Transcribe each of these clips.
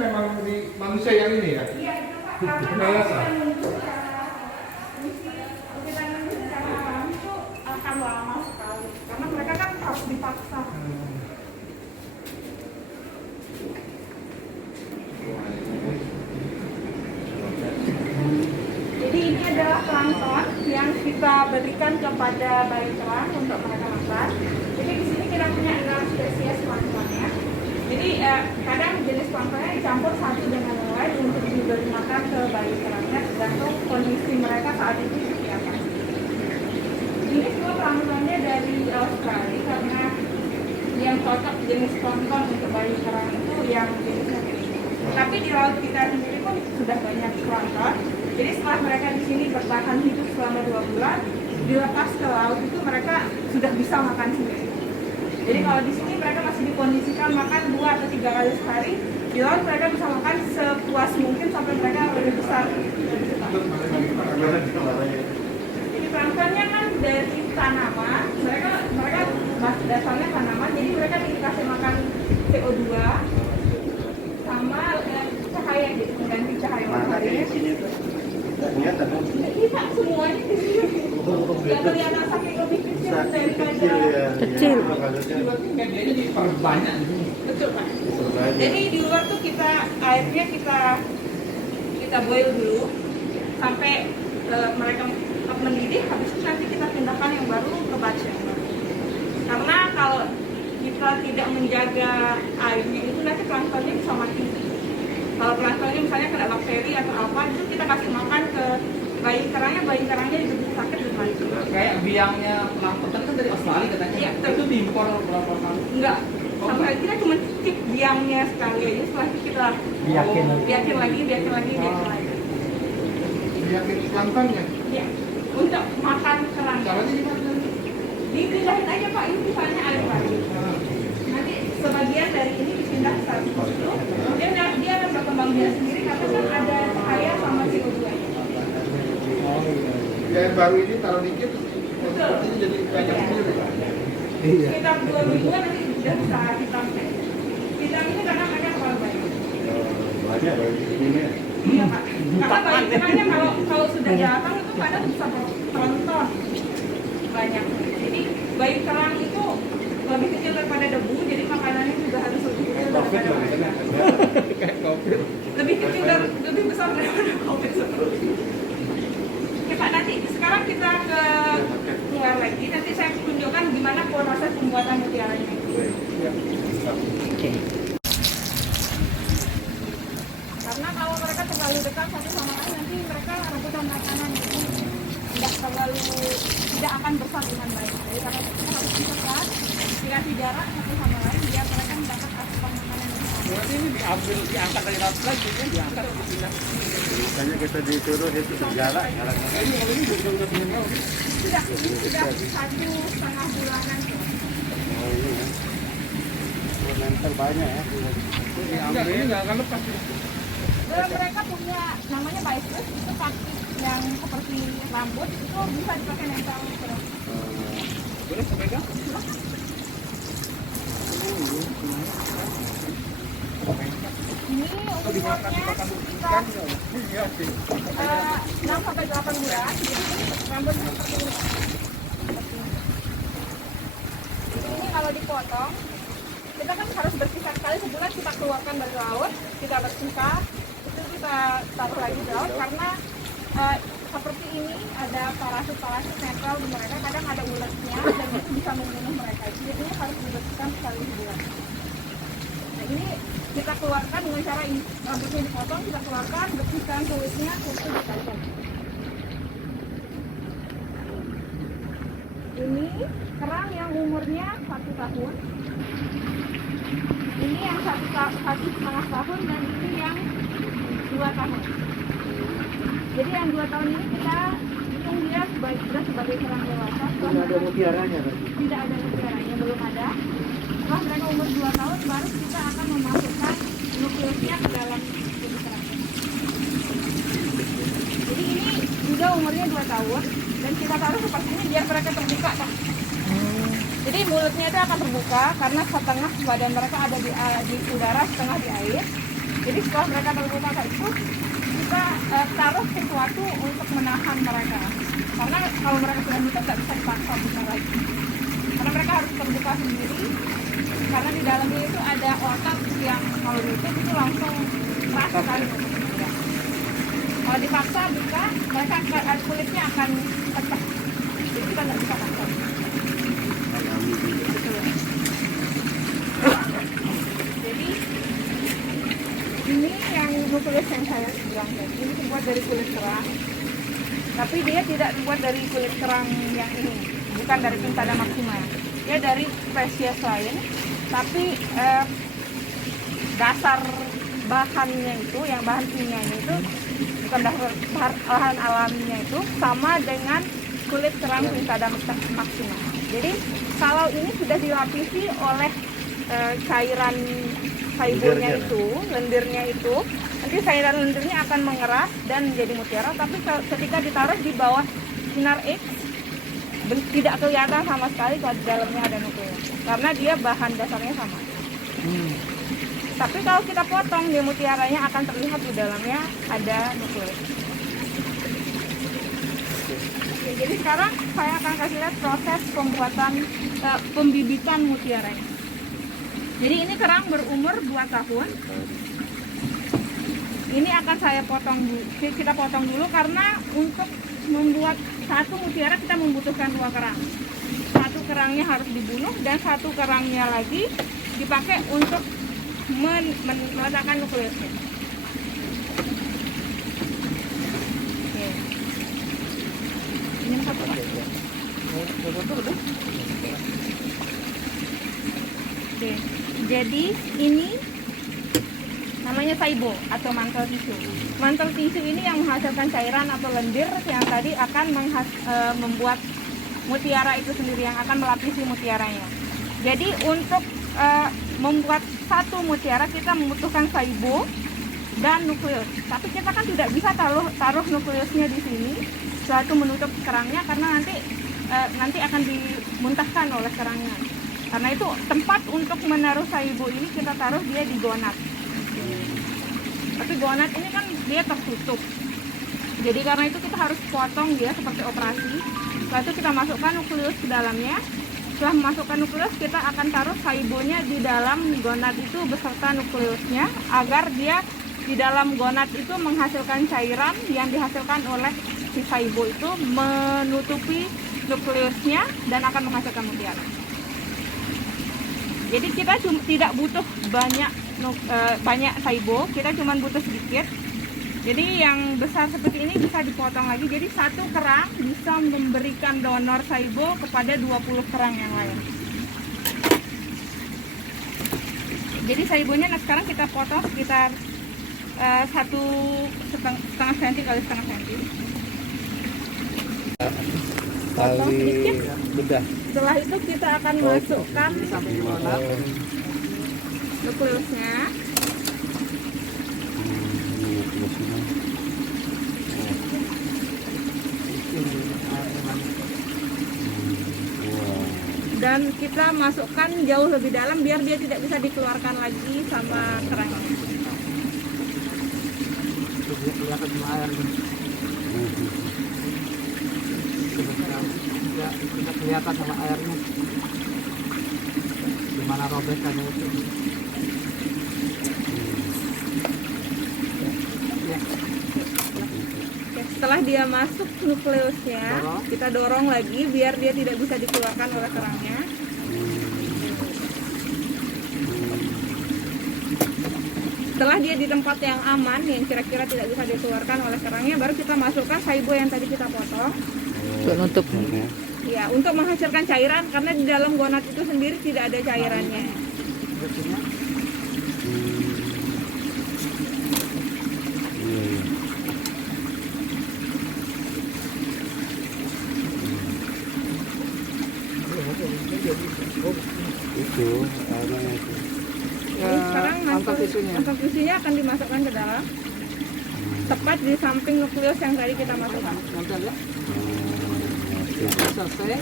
memang di manusia yang ini ya? Iya itu Pak, karena kalau kita nunggu secara misi, kita nunggu secara alami itu akan lama sekali. Karena mereka kan harus dipaksa. Jadi ini adalah plankton yang kita berikan kepada bayi kerang untuk mereka makan. Jadi di sini kita punya 6 spesies planktonnya. Jadi kadang jenis planktonnya dicampur satu dengan yang lain untuk diberi makan ke bayi kerangnya tergantung kondisi mereka saat itu seperti apa. Ini semua planktonnya dari Australia karena yang cocok jenis plankton untuk bayi kerang itu yang jenisnya ini. Tapi di laut kita sendiri pun sudah banyak plankton. Jadi setelah mereka di sini bertahan hidup selama 2 bulan, dilepas ke laut itu mereka sudah bisa makan sendiri. Jadi kalau di sini mereka masih dikondisikan makan 2 atau 3 kali sehari, di laut mereka bisa makan sepuas mungkin sampai mereka lebih besar. Jadi planktonnya kan dari tanaman, mereka dasarnya tanaman, jadi mereka dikasih makan CO2 sama cahaya, gitu, mengganti cahaya matahari. Kelihatan kan? Iya, semuanya di sini. Nggak kelihatan saking lebih kecil daripada Kecil. Medianya diperbanyak di sini. betul Pak. Jadi di luar tuh airnya kita boil dulu sampai mereka mendidih, habis itu nanti kita pindahkan yang baru ke batch yang baru. Karena kalau kita tidak menjaga airnya itu nanti planktonnya bisa mati. Kalau planktonnya misalnya kena bakteri atau apa, itu kita kasih makan ke bayi kerangnya jadi sakit dan mati. Kayak biangnya plankton kan dari Australia katanya. Iya, Itu diimpor berapa kali? Enggak, sampai kita cuma cicip biangnya sekali aja, setelah itu kita biakin lagi. Biakin planktonnya. Ya, untuk makan kerang. Caranya gimana? Dipindahin aja Pak, ini misalnya air pari. Nanti sebagian dari ini dipindah ke satu situ, kemudian dia akan berkembang biak sendiri karena kan ada cahaya sama CO2-nya. Yang baru ini taruh dikit, Betul. sepertinya jadi banyak sendiri. Sekitar 2 mingguan nanti sudah bisa hitam. Hitam ini karena mereka terlalu banyak. Banyak ini. Iya Pak. Karena bayi kerangnya kalau sudah datang itu kadang bisa bertonton banyak. Jadi bayi kerang itu lebih kecil daripada debu, jadi makanannya juga harus lebih kecil daripada mereka. Kayak kopi. Lebih kecil dan lebih besar daripada COVID seperti itu. Oke Pak, nanti sekarang kita ke luar lagi. Nanti saya tunjukkan gimana proses pembuatan mutiaranya. Oke. Karena kalau mereka terlalu dekat satu sama lain, nanti mereka rebutan makanan itu tidak akan besar dengan baik. Jadi karena itu kita harus dekat, dikasih jarak satu sama lain biar mereka mendapat asupan makanan yang sama. Berarti ini diangkat dari laut lagi, kan? Diangkat dipindah. Misalnya kita disuruh itu sejarah. Ini kalau ini udah punya Sudah 1,5 bulanan. Oh ini ya. Nempel banyak ya. Enggak, ini nggak akan lepas. Mereka punya namanya biosphere, itu kaki yang seperti rambut itu bisa dipakai nempel terus. Boleh saya pegang? Ini umurnya sekitar 6 sampai 8 bulan. Jadi rambutnya seperti ini. Ini kalau dipotong, kita kan harus bersihkan sekali sebulan, kita keluarkan dari laut, kita bersihkan, itu kita taruh lagi di laut karena seperti ini ada parasit nempel di mereka, kadang ada uletnya dan itu bisa membunuh mereka. Jadi harus dibersihkan sekali sebulan. Nah ini kita keluarkan dengan cara ini, rambutnya dipotong, kita keluarkan, bersihkan kulitnya, terus ditaruh. Ini kerang yang umurnya 1 tahun. Ini yang 1,5 tahun dan ini yang 2 tahun. Jadi yang 2 tahun ini kita hitung dia sudah sebagai kerang dewasa. Tidak ada mutiaranya kan? Tidak ada mutiaranya, belum ada. Setelah mereka umur 2 tahun baru kita akan memasukkan nukleusnya ke dalam tubuh kerangnya. Jadi ini juga umurnya 2 tahun dan kita taruh seperti ini biar mereka terbuka Pak. Jadi mulutnya itu akan terbuka karena setengah badan mereka ada di udara, setengah di air. Jadi setelah mereka terbuka itu, kita taruh sesuatu untuk menahan mereka. Karena kalau mereka sudah nutup nggak bisa dipaksa buka lagi. Karena mereka harus terbuka sendiri. Karena di dalamnya itu ada otot yang kalau nutup itu langsung keras sekali. Kalau dipaksa buka, mereka kulitnya akan pecah. Jadi kita nggak bisa paksa. Jadi ini yang nukleus yang saya bilang tadi, ini terbuat dari kulit kerang. Tapi dia tidak terbuat dari kulit kerang yang ini, bukan dari Pinctada maxima. Dia dari spesies lain. Tapi dasar bahannya itu, yang bahan kimianya itu bukan bahan alaminya itu sama dengan kulit kerang Pinctada maxima. Jadi kalau ini sudah dilapisi oleh cairan saibonya itu, lendirnya itu, nanti cairan lendirnya akan mengeras dan menjadi mutiara. Tapi ketika ditaruh di bawah sinar X, tidak kelihatan sama sekali kalau di dalamnya ada nukleus, karena dia bahan dasarnya sama. Tapi kalau kita potong, dia mutiaranya akan terlihat di dalamnya ada nukleus. Oke, jadi sekarang saya akan kasih lihat proses pembuatan pembibitan mutiaranya. Jadi ini kerang berumur 2 tahun. Ini akan saya potong dulu. Kita potong dulu karena untuk membuat satu mutiara kita membutuhkan 2 kerang. Satu kerangnya harus dibunuh dan satu kerangnya lagi dipakai untuk meletakkan nukleusnya. Oke. Ini satu lagi. Oke. Jadi ini namanya saibo atau mantel tisu. Mantel tisu ini yang menghasilkan cairan atau lendir yang tadi akan membuat mutiara itu sendiri, yang akan melapisi mutiaranya. Jadi untuk membuat satu mutiara kita membutuhkan saibo dan nukleus. Tapi kita kan tidak bisa taruh nukleusnya di sini setelah itu menutup kerangnya, karena nanti akan dimuntahkan oleh kerangnya. Karena itu tempat untuk menaruh saibo ini kita taruh dia di gonad. Tapi gonad ini kan dia tertutup. Jadi karena itu kita harus potong dia seperti operasi. Setelah itu kita masukkan nukleus ke dalamnya. Setelah memasukkan nukleus, kita akan taruh saibonya di dalam gonad itu beserta nukleusnya, agar dia di dalam gonad itu menghasilkan cairan yang dihasilkan oleh si saibo itu menutupi nukleusnya dan akan menghasilkan mutiara. Jadi kita tidak butuh banyak saibo, kita cuma butuh sedikit. Jadi yang besar seperti ini bisa dipotong lagi. Jadi satu kerang bisa memberikan donor saibo kepada 20 kerang yang lain. Jadi saibonya sekarang kita potong sekitar 1,5 cm kali 1,5 cm. Potong sedikit. bedah. Setelah itu kita akan masukkan nukleusnya. Dan kita masukkan jauh lebih dalam biar dia tidak bisa dikeluarkan lagi sama kerangnya. Kelihatan sama air. Kita kelihatan sama airnya. Gimana robekannya itu. Setelah dia masuk nukleusnya, kita dorong lagi biar dia tidak bisa dikeluarkan oleh kerangnya. Setelah dia di tempat yang aman, yang kira-kira tidak bisa dikeluarkan oleh kerangnya, baru kita masukkan saibo yang tadi kita potong. Untuk nutup. Ya, untuk menghasilkan cairan, karena di dalam gonad itu sendiri tidak ada cairannya. Itu airnya itu. Jadi sekarang mantap tisunya akan dimasukkan ke dalam, tepat di samping nukleus yang tadi kita masukkan. Mantap ya. Selesai.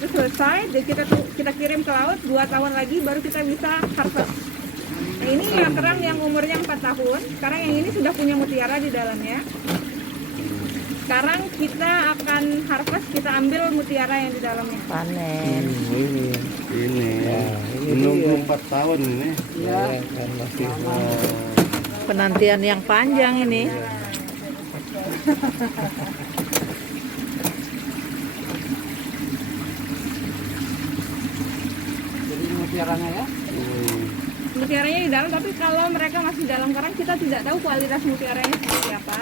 Itu selesai, dan kita kirim ke laut 2 tahun lagi baru kita bisa harvest. Nah, ini ya kerang yang umurnya 4 tahun. Sekarang yang ini sudah punya mutiara di dalamnya. Sekarang kita akan harvest, kita ambil mutiara yang di dalamnya. Panen. Ini Ya, ini menunggu dia. 4 tahun ini. Iya, kan masih Oh, penantian yang panjang ini. Jadi mutiaranya ya? Mutiaranya di dalam, tapi kalau mereka masih dalam karang kita tidak tahu kualitas mutiaranya seperti apa.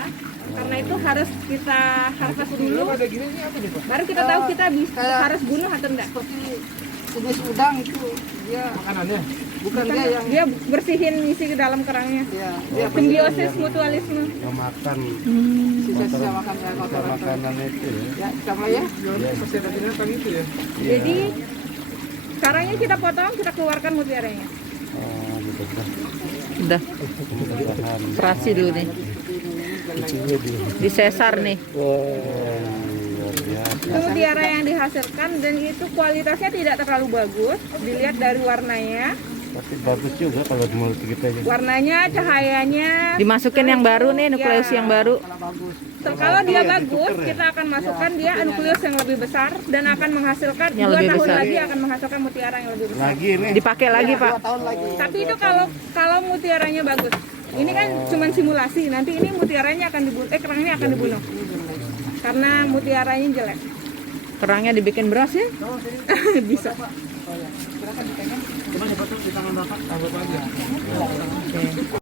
Karena itu harus kita harvest dulu, Ada gini ini apa nih, Pak? baru kita tahu kita bisa harus bunuh atau enggak. Seperti jenis udang itu dia makanannya. Bukan dia yang Dia bersihin isi ke dalam kerangnya. dia dia Simbiosis mutualisme. makan sisa-sisa makan ya sisa kotoran. makanan itu ya. Ya, sama ya. Masih ada binatang itu ya. Jadi karangnya kita potong, kita keluarkan mutiaranya. Oh, gitu kan. Udah Mudah-mudahan. operasi dulu nih. Di sesar nih. Luar biasa. Itu mutiara yang dihasilkan dan itu kualitasnya tidak terlalu bagus. Dilihat dari warnanya, Tapi bagus juga kalau di mulut kita ya. warnanya, cahayanya. Dimasukin yang baru nih, nukleus yang baru. Kalau dia bagus, kita akan masukkan dia nukleus yang lebih besar dan akan menghasilkan Yang 2 lebih tahun besar. lagi akan menghasilkan mutiara yang lebih besar. Lagi nih. Dipakai lagi, Pak. Tapi itu kalau mutiaranya bagus. Ini kan cuma simulasi. Nanti ini mutiaranya akan dibunuh, kerangnya akan dibunuh. Karena mutiaranya jelek. Kerangnya dibikin beras ya? Bisa. Coba dipotong di tangan Bapak. Oke.